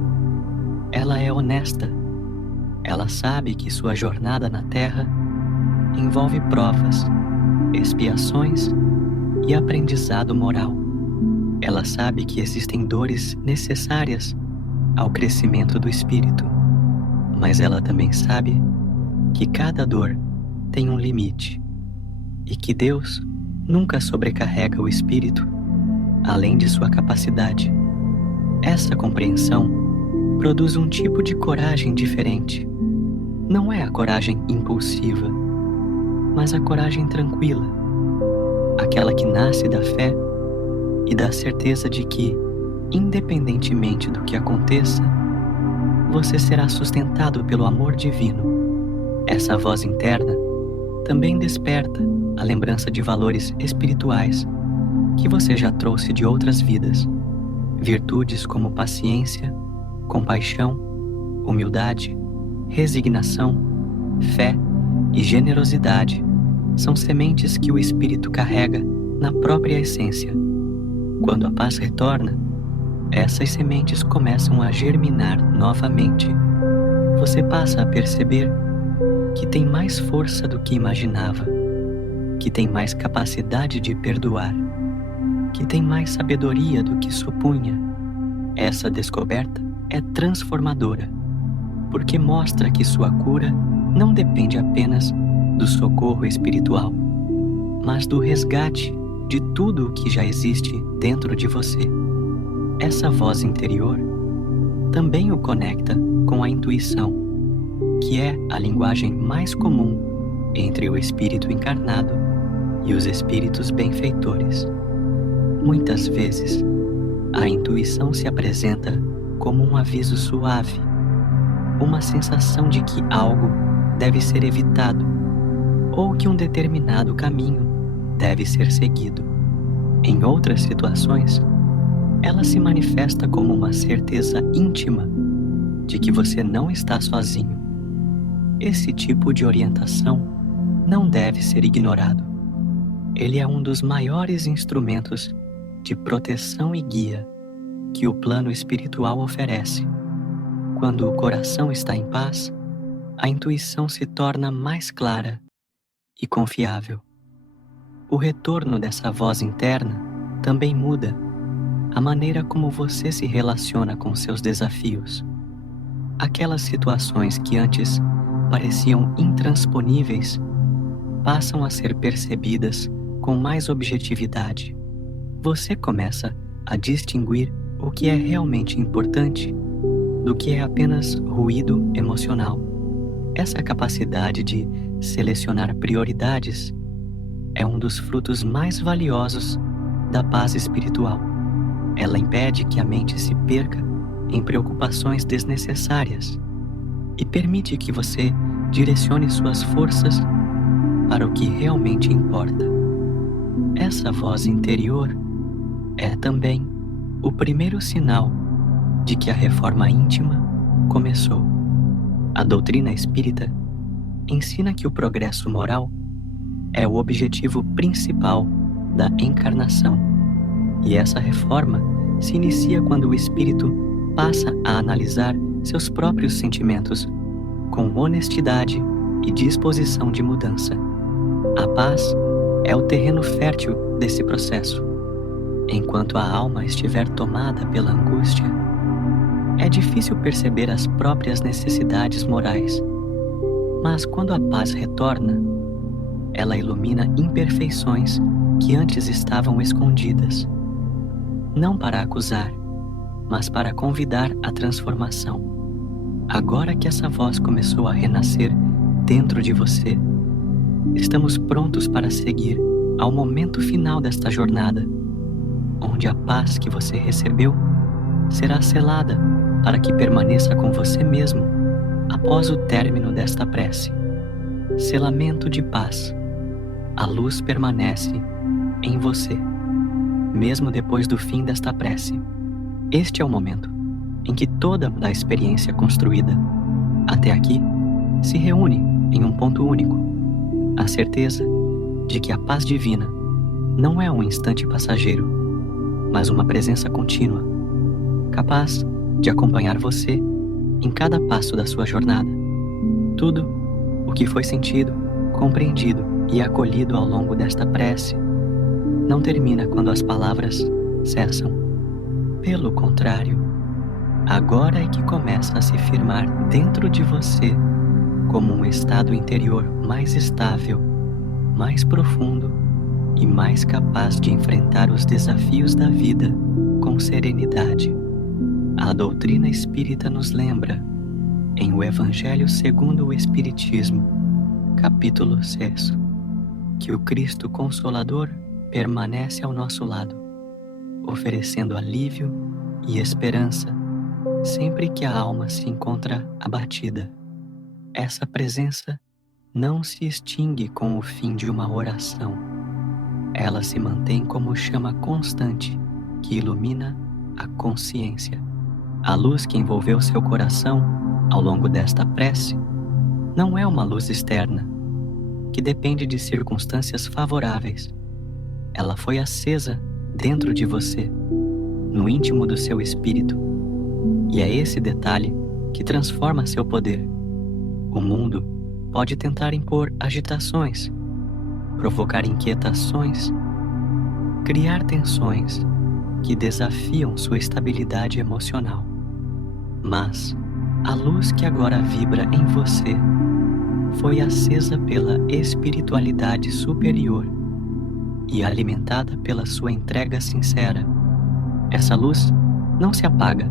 Ela é honesta. Ela sabe que sua jornada na Terra envolve provas, expiações e aprendizado moral. Ela sabe que existem dores necessárias ao crescimento do espírito, mas ela também sabe que cada dor tem um limite e que Deus nunca sobrecarrega o espírito além de sua capacidade. Essa compreensão produz um tipo de coragem diferente. Não é a coragem impulsiva, mas a coragem tranquila, aquela que nasce da fé e da certeza de que, independentemente do que aconteça, você será sustentado pelo amor divino. Essa voz interna também desperta a lembrança de valores espirituais que você já trouxe de outras vidas. Virtudes como paciência, compaixão, humildade, resignação, fé e generosidade são sementes que o espírito carrega na própria essência. Quando a paz retorna, essas sementes começam a germinar novamente. Você passa a perceber que tem mais força do que imaginava, que tem mais capacidade de perdoar, que tem mais sabedoria do que supunha. Essa descoberta é transformadora, porque mostra que sua cura não depende apenas do socorro espiritual, mas do resgate de tudo o que já existe dentro de você. Essa voz interior também o conecta com a intuição, que é a linguagem mais comum entre o espírito encarnado e os espíritos benfeitores. Muitas vezes, a intuição se apresenta como um aviso suave, uma sensação de que algo deve ser evitado ou que um determinado caminho deve ser seguido. Em outras situações, ela se manifesta como uma certeza íntima de que você não está sozinho. Esse tipo de orientação não deve ser ignorado. Ele é um dos maiores instrumentos de proteção e guia que o plano espiritual oferece. Quando o coração está em paz, a intuição se torna mais clara e confiável. O retorno dessa voz interna também muda a maneira como você se relaciona com seus desafios. Aquelas situações que antes pareciam intransponíveis passam a ser percebidas com mais objetividade. Você começa a distinguir o que é realmente importante do que é apenas ruído emocional. Essa capacidade de selecionar prioridades é um dos frutos mais valiosos da paz espiritual. Ela impede que a mente se perca em preocupações desnecessárias e permite que você direcione suas forças para o que realmente importa. Essa voz interior é também o primeiro sinal de que a reforma íntima começou. A doutrina espírita ensina que o progresso moral é o objetivo principal da encarnação, e essa reforma se inicia quando o espírito passa a analisar seus próprios sentimentos com honestidade e disposição de mudança. A paz é o terreno fértil desse processo. Enquanto a alma estiver tomada pela angústia, é difícil perceber as próprias necessidades morais. Mas quando a paz retorna, ela ilumina imperfeições que antes estavam escondidas, não para acusar, mas para convidar a transformação. Agora que essa voz começou a renascer dentro de você, estamos prontos para seguir ao momento final desta jornada, onde a paz que você recebeu será selada para que permaneça com você mesmo após o término desta prece. Selamento de paz. A luz permanece em você, mesmo depois do fim desta prece. Este é o momento em que toda a experiência construída até aqui se reúne em um ponto único, a certeza de que a paz divina não é um instante passageiro, mas uma presença contínua, capaz de acompanhar você em cada passo da sua jornada. Tudo o que foi sentido, compreendido e acolhido ao longo desta prece não termina quando as palavras cessam. Pelo contrário, agora é que começa a se firmar dentro de você como um estado interior mais estável, mais profundo e mais capaz de enfrentar os desafios da vida com serenidade. A doutrina espírita nos lembra, em O Evangelho segundo o Espiritismo, capítulo 6, que o Cristo Consolador permanece ao nosso lado, oferecendo alívio e esperança sempre que a alma se encontra abatida. Essa presença não se extingue com o fim de uma oração. Ela se mantém como chama constante que ilumina a consciência. A luz que envolveu seu coração ao longo desta prece não é uma luz externa, que depende de circunstâncias favoráveis. Ela foi acesa dentro de você, no íntimo do seu espírito, e é esse detalhe que transforma seu poder. O mundo pode tentar impor agitações, provocar inquietações, criar tensões que desafiam sua estabilidade emocional. Mas a luz que agora vibra em você foi acesa pela espiritualidade superior e alimentada pela sua entrega sincera. Essa luz não se apaga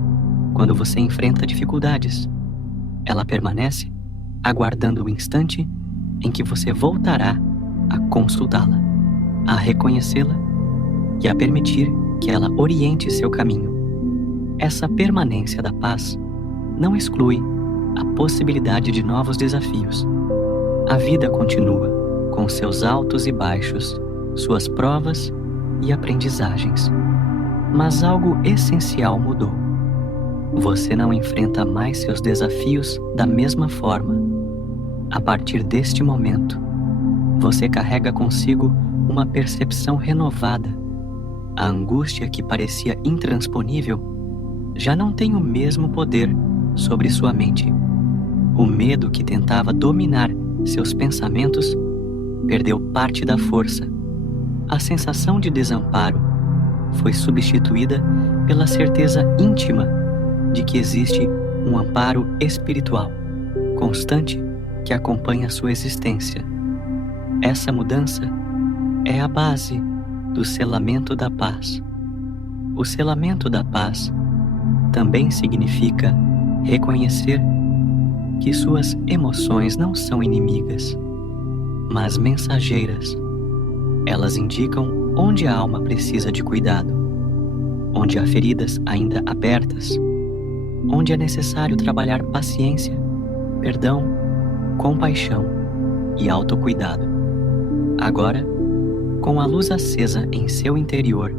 quando você enfrenta dificuldades. Ela permanece aguardando o instante em que você voltará a consultá-la, a reconhecê-la e a permitir que ela oriente seu caminho. Essa permanência da paz não exclui a possibilidade de novos desafios. A vida continua com seus altos e baixos, suas provas e aprendizagens. Mas algo essencial mudou. Você não enfrenta mais seus desafios da mesma forma. A partir deste momento, você carrega consigo uma percepção renovada. A angústia que parecia intransponível já não tem o mesmo poder sobre sua mente. O medo que tentava dominar seus pensamentos perdeu parte da força. A sensação de desamparo foi substituída pela certeza íntima de que existe um amparo espiritual constante que acompanha sua existência. Essa mudança é a base do selamento da paz. O selamento da paz também significa reconhecer que suas emoções não são inimigas, mas mensageiras. Elas indicam onde a alma precisa de cuidado, onde há feridas ainda abertas, onde é necessário trabalhar paciência, perdão, compaixão e autocuidado. Agora, com a luz acesa em seu interior,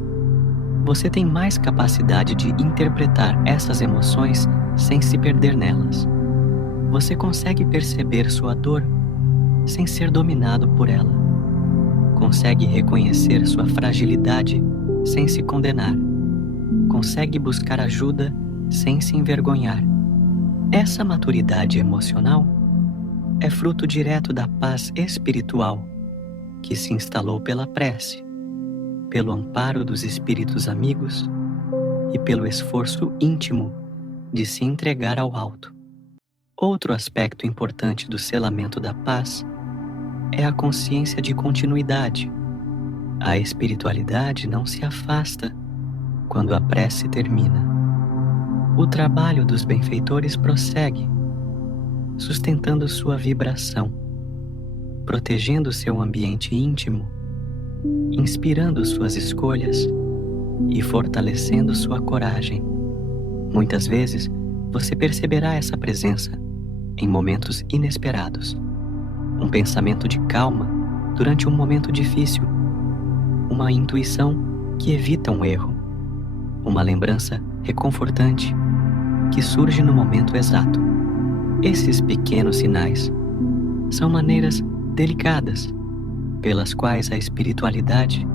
você tem mais capacidade de interpretar essas emoções sem se perder nelas. Você consegue perceber sua dor sem ser dominado por ela. Consegue reconhecer sua fragilidade sem se condenar. Consegue buscar ajuda sem se envergonhar. Essa maturidade emocional é fruto direto da paz espiritual que se instalou pela prece, pelo amparo dos espíritos amigos e pelo esforço íntimo de se entregar ao alto. Outro aspecto importante do selamento da paz é a consciência de continuidade. A espiritualidade não se afasta quando a prece termina. O trabalho dos benfeitores prossegue sustentando sua vibração, protegendo seu ambiente íntimo, inspirando suas escolhas e fortalecendo sua coragem. Muitas vezes você perceberá essa presença em momentos inesperados. Um pensamento de calma durante um momento difícil, uma intuição que evita um erro, uma lembrança reconfortante que surge no momento exato. Esses pequenos sinais são maneiras delicadas pelas quais a espiritualidade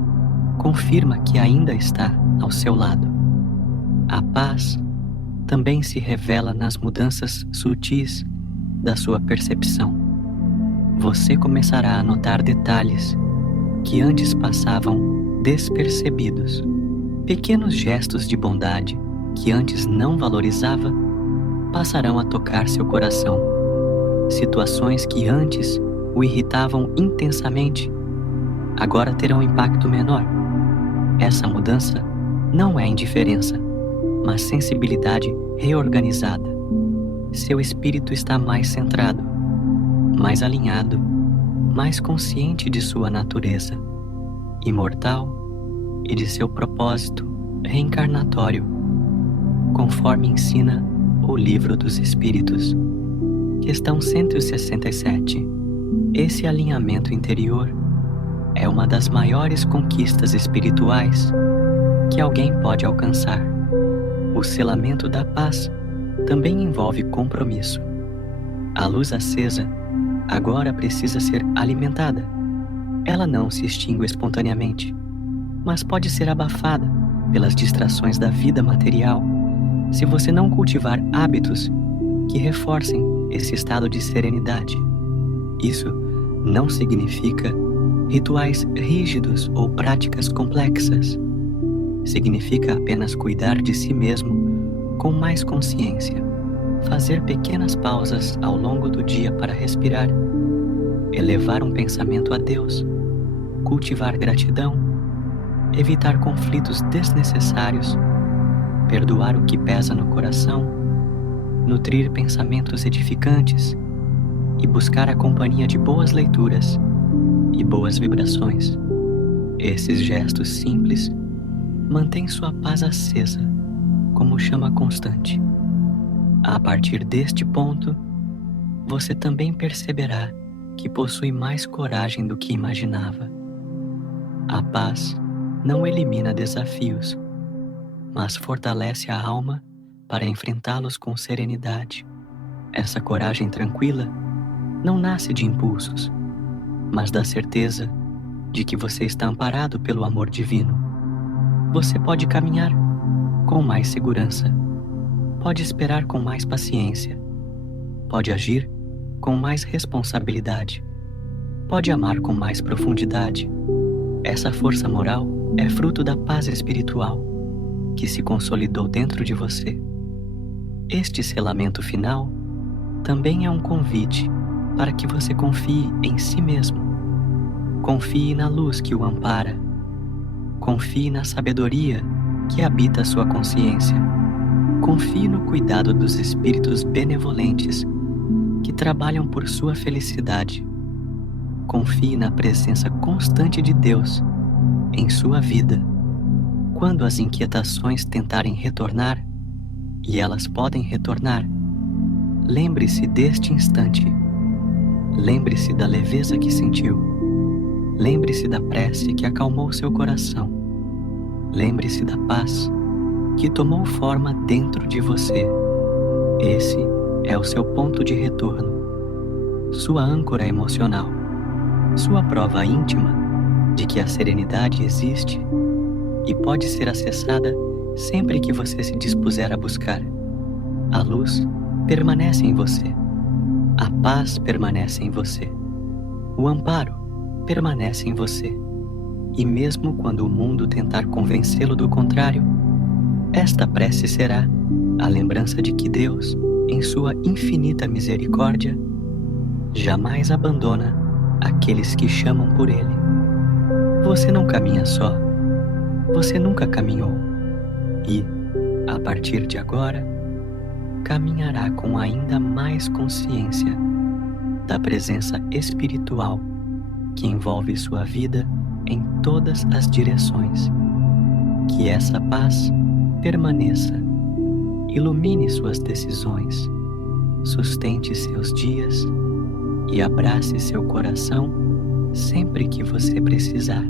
confirma que ainda está ao seu lado. A paz também se revela nas mudanças sutis da sua percepção. Você começará a notar detalhes que antes passavam despercebidos. Pequenos gestos de bondade que antes não valorizava passarão a tocar seu coração. Situações que antes o irritavam intensamente agora terão impacto menor. Essa mudança não é indiferença, mas sensibilidade reorganizada. Seu espírito está mais centrado, mais alinhado, mais consciente de sua natureza imortal e de seu propósito reencarnatório, conforme ensina o Livro dos Espíritos. Questão 167. Esse alinhamento interior é uma das maiores conquistas espirituais que alguém pode alcançar. O selamento da paz também envolve compromisso. A luz acesa agora precisa ser alimentada. Ela não se extingue espontaneamente, mas pode ser abafada pelas distrações da vida material se você não cultivar hábitos que reforcem esse estado de serenidade. Isso não significa rituais rígidos ou práticas complexas. Significa apenas cuidar de si mesmo com mais consciência, fazer pequenas pausas ao longo do dia para respirar, elevar um pensamento a Deus, cultivar gratidão, evitar conflitos desnecessários, perdoar o que pesa no coração, nutrir pensamentos edificantes e buscar a companhia de boas leituras e boas vibrações. Esses gestos simples mantêm sua paz acesa como chama constante. A partir deste ponto, você também perceberá que possui mais coragem do que imaginava. A paz não elimina desafios, mas fortalece a alma para enfrentá-los com serenidade. Essa coragem tranquila não nasce de impulsos, mas da certeza de que você está amparado pelo amor divino. Você pode caminhar com mais segurança, pode esperar com mais paciência, pode agir com mais responsabilidade, pode amar com mais profundidade. Essa força moral é fruto da paz espiritual que se consolidou dentro de você. Este selamento final também é um convite para que você confie em si mesmo. Confie na luz que o ampara. Confie na sabedoria que habita a sua consciência. Confie no cuidado dos espíritos benevolentes que trabalham por sua felicidade. Confie na presença constante de Deus em sua vida. Quando as inquietações tentarem retornar, e elas podem retornar, lembre-se deste instante. Lembre-se da leveza que sentiu. Lembre-se da prece que acalmou seu coração. Lembre-se da paz que tomou forma dentro de você. Esse é o seu ponto de retorno, sua âncora emocional, sua prova íntima de que a serenidade existe e pode ser acessada sempre que você se dispuser a buscar. A luz permanece em você. A paz permanece em você. O amparo permanece em você. E mesmo quando o mundo tentar convencê-lo do contrário, esta prece será a lembrança de que Deus, em sua infinita misericórdia, jamais abandona aqueles que chamam por Ele. Você não caminha só. Você nunca caminhou. E, a partir de agora, caminhará com ainda mais consciência da presença espiritual que envolve sua vida em todas as direções. Que essa paz permaneça, ilumine suas decisões, sustente seus dias e abrace seu coração sempre que você precisar.